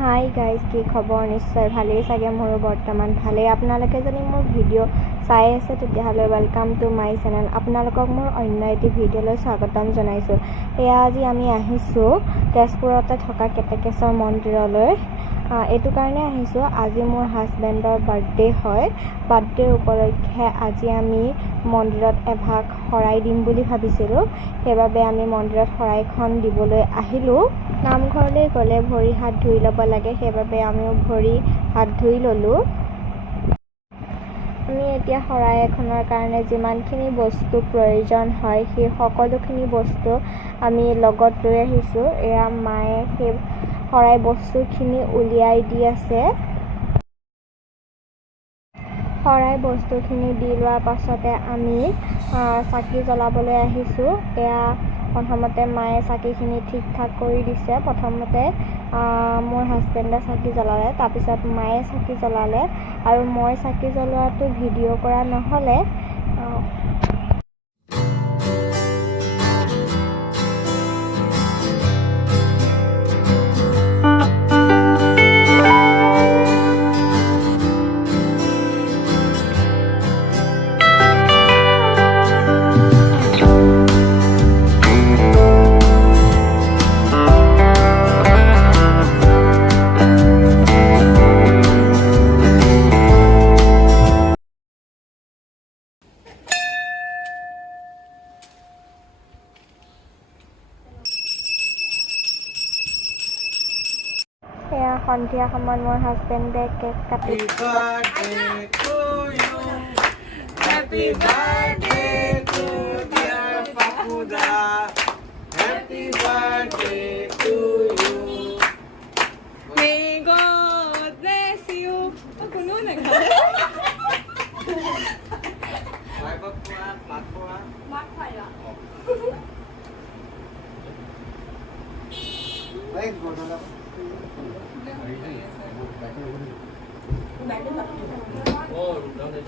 Hi guys, কি খবৰ? নিশ্চয় ভালেই চাগে। মোৰো বৰ্তমান ভালেই। আপোনালোকে যদি মোৰ ভিডিঅ' চাই আছে তেতিয়াহ'লে ৱেলকাম টু মাই চেনেল। আপোনালোকক মোৰ অন্য এটি ভিডিঅ'লৈ স্বাগতম জনাইছোঁ। এয়া আজি আমি আহিছোঁ তেজপুৰতে থকা কেতেকেশ্বৰ মন্দিৰলৈ। এইটো কাৰণে আহিছোঁ, আজি মোৰ হাজবেণ্ডৰ বাৰ্থডে হয়। বাৰ্থডে উপলক্ষে আজি আমি মন্দিৰত এভাগ শৰাই দিম বুলি ভাবিছিলোঁ। সেইবাবে আমি মন্দিৰত শৰাইখন দিবলৈ আহিলোঁ। নামঘৰলৈ গ'লে ভৰি হাত ধুই ল'ব লাগে, সেইবাবে আমিও ভৰি হাত ধুই ল'লোঁ। আমি এতিয়া শৰাই এখনৰ কাৰণে যিমানখিনি বস্তু প্ৰয়োজন হয় সেই সকলোখিনি বস্তু আমি লগত লৈ আহিছোঁ। এয়া মায়ে সেই শৰাই বস্তুখিনি উলিয়াই দি আছে। শৰাই বস্তুখিনি দি লোৱাৰ পাছতে আমি চাকি জ্বলাবলৈ আহিছোঁ। এয়া প্ৰথমতে মায়ে চাকিখিনি ঠিক ঠাক কৰি দিছে। প্ৰথমতে মোৰ হাজবেণ্ডে চাকি জ্বলালে, তাৰপিছত মায়ে চাকি জ্বলালে আৰু মই চাকি জ্বলোৱাটো ভিডিঅ' কৰা নহ'লে। এয়া সন্ধিয়া সময়ত মোৰ হাজবেণ্ডে কেক কাটি Happy birthday to dear Papuda. Happy birthday to you. May God bless you. Ako noon naghahanap. May pagpuan, magpuan. Makaya. Ay, gano'n lang. Oh, down there.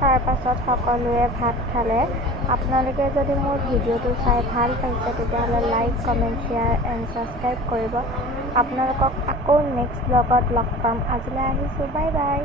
তাৰ পাছত সকলোৱে ভাত খালে। আপোনালোকে যদি মোৰ ভিডিঅ'টো চাই ভাল পাইছে তেতিয়াহ'লে like, comment, share and subscribe কৰিব। আপোনালোকক আকৌ নেক্সট ব্লগত লগ পাম। আজিলৈ আহিছোঁ, বাই বাই।